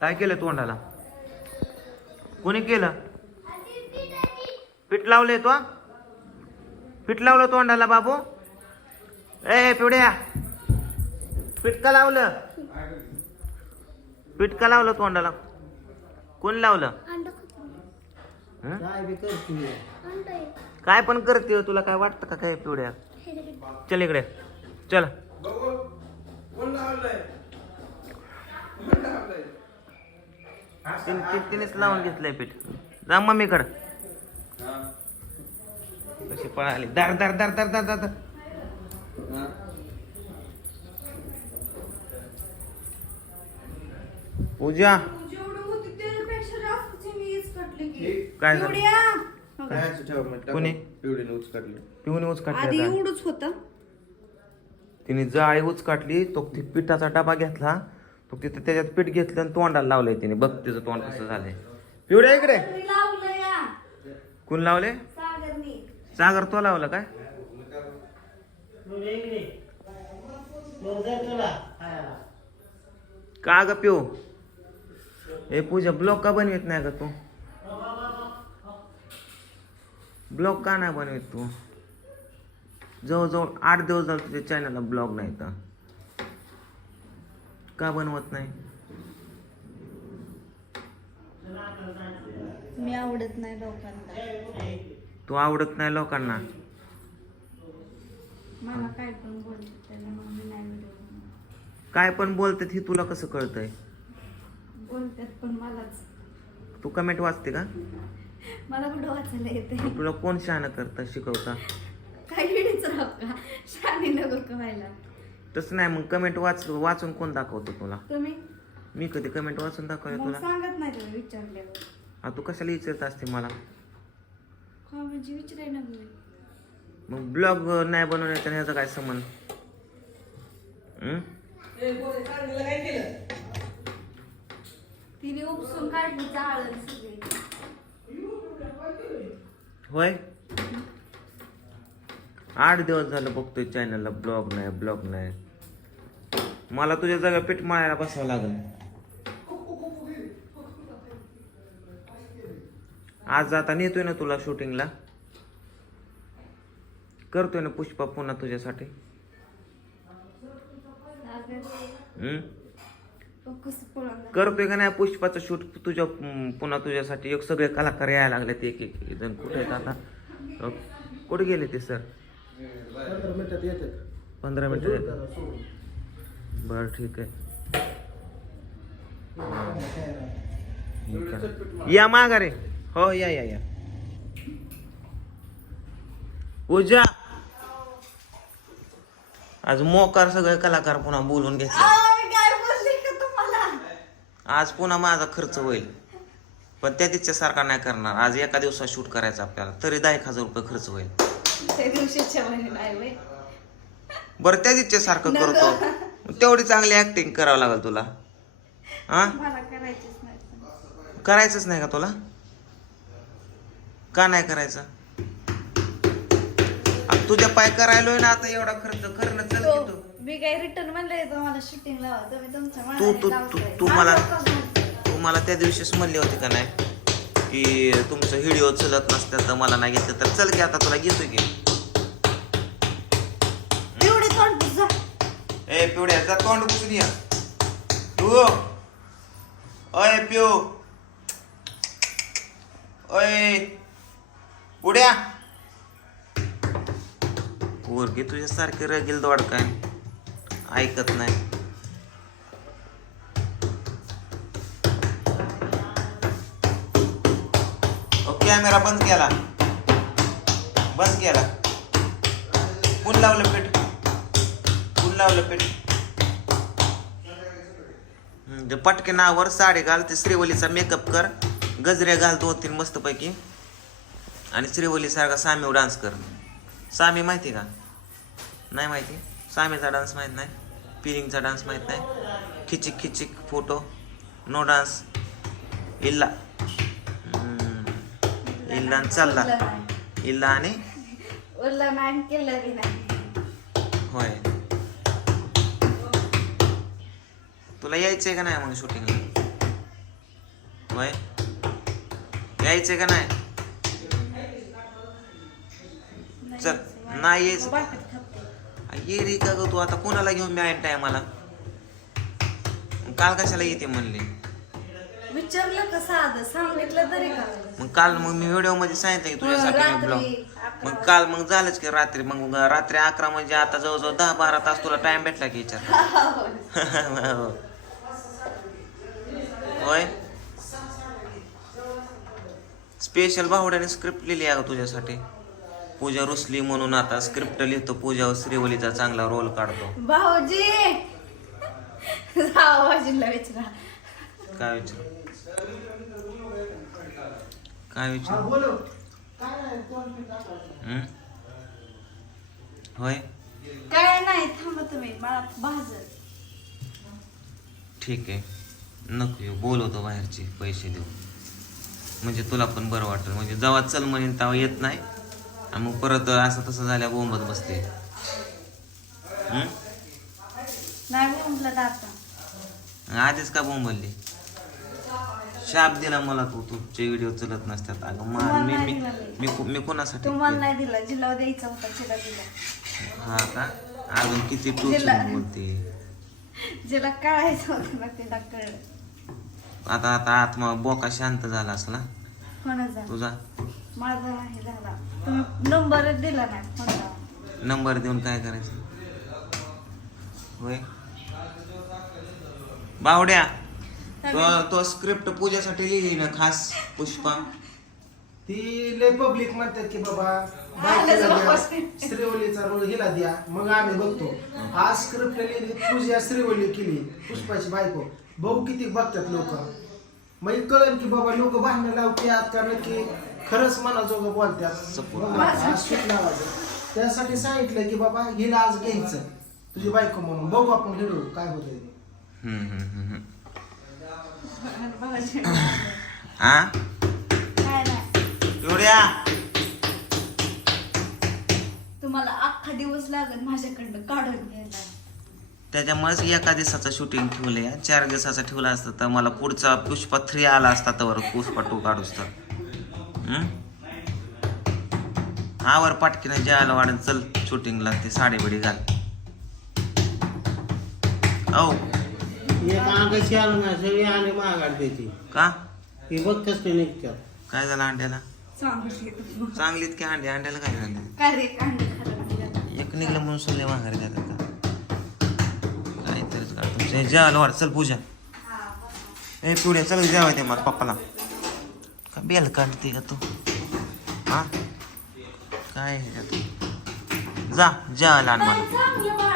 काय केलं तोंडाला? कोणी केलं? पीठ लावलंय तो? पीठ लावलं तोंडाला बाबू? ए पिवड्या. पीठ का लावलं? पीठ का लावलं तोंडाला? कोण लावलं? काय काय पण करते हो, तुला काय वाटतं का काय पिवड्या? चल इकडे. चल. तीन तीन तिनेच लावून घेतलंय पीठ. जा मम्मीकडं कशी पळाली. दार दार दार दार दार दार. दार. पूजा. काय झालं? कोणी? पिवळीने उच काढली. पिऊन उच आधी काढली एवढंच होतं. तिने जाळी उच काढली तो ती पिठाचा डबा घेतला. तो तिथे त्याच्यात पीठ घेतलं आणि तोंडाला लावलंय तिने. बघ तिचं तोंड कसं झालंय. पिवड्या इकडे. कोण लावले सागर तो लावला काय? का ग पिऊ? ए पूजा ब्लॉग का बनवित नाही का तू? ब्लॉग का नाही बनवित तू? जवळजवळ आठ दिवस झाले तुझ्या चॅनलला ब्लॉग नाही तर का बनवत नाही? मी आवडत नाही लोकांना. तू आवडत नाही लोकांना? काय पण बोलतात हे तुला कसं कळतंय? मलाच. तू कमेंट वाचते का? मला व्हिडिओ वाचायला येते तुला कोण शहाणं करता शिकवता? व्हिडिओच राहू का? शाने नको कमायला तसं नाही मग कमेंट वाच वाचून कोण दाखवतो तुला? तुम्ही? मी कधी कमेंट वाचून दाखवले मग तुला? सांगत नाही तुम्ही विचारल्यावर. आ, तू कशाला विचारत असते मला? का म्हणजे विचाराय ना तुम्ही मग ब्लॉग नाही बनवण्याचा ह्याचा काय संबंध? हं? तिने उपसून काढली जाळण सगळी. होय? आठ दिवस झालं बघतोय चॅनलला ब्लॉग नाही ब्लॉग नाही. मला तुझ्या जागा पीठ मारायला बसावं लागेल. आज आता नेतोय ना तुला शूटिंगला? करतोय ना पुष्पा पुन्हा तुझ्यासाठी. करतोय का नाही पुष्पाचं शूट तुझ्या पुन्हा तुझ्यासाठी? एक सगळे कलाकार यायला लागले ते एक एक जण. कुठे आहेत आता? कुठे गेले ते सर? पंधरा मिनिटात येतात. पंधरा मिनिटं बर ठीक आहे. या माघारे हो या या या. पूजा. आज मोकार सगळे कलाकार पुन्हा बोलून घेतले. आज पुन्हा माझा खर्च होईल. पण त्या तिच्या सारखा नाही करणार. आज एका दिवसात शूट करायचं आपल्याला. तरी दहा एक हजार रुपये खर्च होईल. बरं त्या तिच्या सारखं करतो. तेवढी चांगली ऍक्टिंग करावं लागेल तुला. हा? मला करायचीच नाही. करायचंच नाही का तुला? का नाही करायचं? तुझ्या पाय करायलोय ना आता एवढा खर्च करणं चल की तू. मी काय रिटर्न म्हणले तुम्हाला शूटिंग लावा तुम्ही तुमच्या तू मनाने तू लावताय. तू तू माझं मला कसं? तू मला त्या दिवशीच म्हणली होती का नाही की तुमचं व्हिडिओ चलत नसतं तर मला नाही घेतलं. तर चल की आता तुला घेतोय की एवढे तोंड तुझं ए पिवड्या जा तोंड पुसून या. तू. अय पिऊ. अय. पुढ्या. पोरगी तुझ्यासारखे रगील दोड काय ऐकत नाही. ओ, कॅमेरा बंद केला. बंद केला. कोण लावलं पेट लावलं पीठ ते पटकेनावर साडी घाल ते श्रीवलीचा मेकअप कर गजरे घाल दोन तीन मस्तपैकी. आणि श्रीवली सारखा सामीव डान्स कर. सामी माहिती का? नाही माहिती? सामीचा डान्स माहीत नाही पिरिंगचा डान्स माहीत नाही. खिचिक खिचिक फोटो नो डान्स इल्ला. इल्ला आणि चालला. इल्ला आणि? होय. तुला यायचंय का नाही मग शूटिंगला होय? यायचंय का नाही? चल नाही यायचं. खपते. ये रे का ग तू आता कोणाला घेऊन मी ऐन टायमाला? काल कशाला येते म्हणले? विचारलं का साधं? सांगितलं तरी का? मग काल मग मी व्हिडिओमध्ये सांगितलं की तुझ्यासाठी मी ब्लॉग मग काल मग झालंच की रात्री मग रात्री अकरा म्हणजे आता जवळजवळ दहा बारा तास तुला टाइम भेटला की विचार. होय? स्पेशल बाहुड्याने स्क्रिप्ट लिहिली आहे गं तुझ्यासाठी. पूजा रुसली म्हणून आता स्क्रिप्ट लिहितो. पूजा श्रीवलीचा चांगला रोल काढतो. भाऊजी! भाऊजीला विचारा. काय विचार? काय विचार? बोलो हं? होय? काय नाही थांबा तुम्ही. मला भाजल. ठीक आहे. नको येऊ बोलवतो बाहेरचे पैसे देऊ म्हणजे तुला पण बरं वाटेल. म्हणजे जेव्हा चल म्हणेन तेव्हा येत नाही. आणि मग परत असं तसं झाल्या बोंबत बसते. आधीच का बोंबलली? शाप दिला मला तू तुमचे व्हिडिओ चलत नसतात. अगं मा मी मी मी. कोणासाठी? नाही दिला. जिल्हा द्यायचा होता जिल्हा दिला. हा का? अजून किती. टोचून बोलते. जिला कळायचं होतं ना तिला कळलं. आता आता आत्मा बोका शांत झाला असला. कोणाचा? तुझा? माझा नाही झाला. तुम्ही नंबर दिला नाही. नंबर देऊन काय करायचं? होय? बावड्या तो तो स्क्रिप्ट पूजेसाठी लिहिली ना खास पुष्पा. ती लय पब्लिक म्हणतात की बाबा श्रीवल्लीचा रोल हिला द्या मग आम्ही बघतो. आज स्क्रिप्ट लिहिली पूजा श्रीवल्ली केली पुष्पाची बायको. बघू किती बघतात लोक. मग कळेल की बाबा लोक भांडणं लावतात का नक्की? खरंच मनाजोगं बोलतात. लावायचं. त्यासाठी सांगितलं की बाबा हिला आज घ्यायचं. तुझी बायको म्हणून. बघू आपण हिरो काय होतंय ते. हम्म, हम्म, हम्म, हम्म. भाऊजी हा? काय नाही. एवढ्या? तुम्हाला अख्खा दिवस लागेल माझ्याकडनं काढून घ्यायला. त्याच्यामुळेच एका दिवसाचं शूटिंग ठेवलंय. चार दिवसाचं ठेवलं असतं तर मला पुढचा पुष्पा थ्री आला असता तर पुष्पा टू काढूस तर? आवर पाटकीनं जेवायला वाढेल चल शूटिंगला ते साडी बिडी घाल. औ. का? हे बघ कसं निघतात काय झालं अंड्याला? चांगलीत की अंडे अंड्याला काय झालं काय एक निघलं म्हणून सोडले माघारी जातात का? काहीतरीच काढ जेवायला वाढ चल पूजा. ए पिवड्या चल जेवाय ते मला पप्पाला. का बेल काढते का तू? हा? काय जा जेवायला आण मला.